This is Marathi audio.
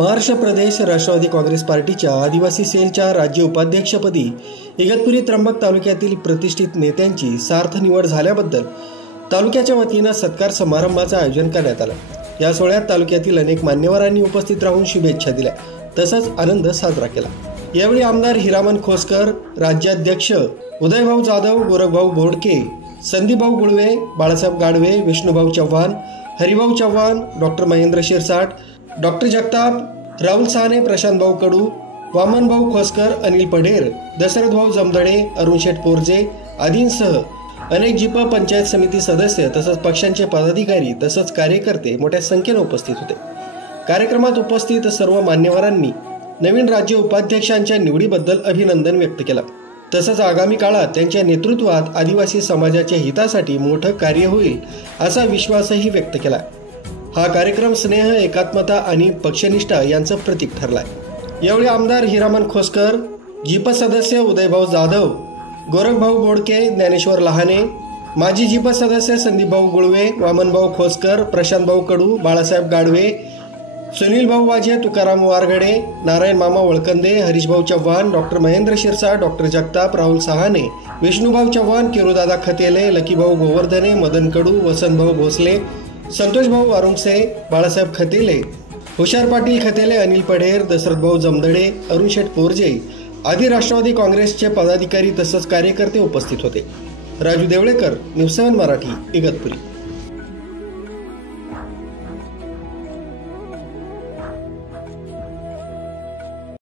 महाराष्ट्र प्रदेश राष्ट्रवादी काँग्रेस पार्टीच्या आदिवासी सेलच्या राज्य उपाध्यक्षपदी इगतपुरी त्र्यंबक तालुक्यातील प्रतिष्ठित नेत्यांची सार्थ निवड झाल्याबद्दल तालुक्याच्या वतीने सत्कार समारंभाचे आयोजन करण्यात आले। या सोहळ्यात तालुक्यातील अनेक मान्यवरांनी उपस्थित राहून शुभेच्छा दिल्या तसंच आनंद साजरा केला। यावेळी आमदार हिरामन खोसकर, राज्याध्यक्ष उदयभाऊ जाधव, गोरखभाऊ बोडके, संदीपभाऊ गुळवे, बाळासाहेब गाडवे, विष्णुभाऊ चव्हाण, हरिभाऊ चव्हाण, डॉक्टर महेंद्र शिरसाट, डॉक्टर जगताप, राहुल साहने, प्रशांतभाऊ कडू, वामनभाऊ खोसकर, अनिल पढेर, दशरथभाऊ जमदडे, अरुण शेठ पोरजे आदींसह अनेक जिप पंचायत समिती सदस्य तसंच पक्षांचे पदाधिकारी तसंच कार्यकर्ते मोठ्या संख्येने उपस्थित होते। कार्यक्रमात उपस्थित सर्व मान्यवरांनी नवीन राज्य उपाध्यक्षांच्या निवडीबद्दल अभिनंदन व्यक्त केलं। तसंच आगामी काळात त्यांच्या नेतृत्वात आदिवासी समाजाच्या हितासाठी मोठं कार्य होईल असा विश्वासही व्यक्त केला। हा कार्यक्रम स्नेह, एकात्मता आणि पक्षनिष्ठा यांचं प्रतीक ठरलाय। यावेळी आमदार हिरामन खोसकर, जिप सदस्य उदयभाऊ जाधव, गोरखभाऊ बोडके, ज्ञानेश्वर लहाने, माजी जिप सदस्य संदीपभाऊ गुळवे, वामनभाऊ खोसकर, प्रशांतभाऊ कडू, बाळासाहेब गाडवे, सुनीलभाऊ वाजे, तुकाराम वारगडे, नारायण मामा वळकंदे, हरीशभाऊ चव्हाण, डॉक्टर महेंद्र शिरसाट, डॉक्टर जगताप, राहुल साहने, विष्णुभाऊ चव्हाण, किरूदादा खतेले, लकीभाऊ गोवर्धने, मदन कडू, वसंतभाऊ भोसले, संतोषभाऊ वारुंगसे, बाळासाहेब खतेले, हुशार पाटील खतेले, अनिल पढेर, दशरथभाऊ जमदडे, अरुण शेठ पोरजे आदी राष्ट्रवादी काँग्रेसचे पदाधिकारी तसंच कार्यकर्ते उपस्थित होते। राजू देवळेकर, न्यूज 7 मराठी, इगतपुरी।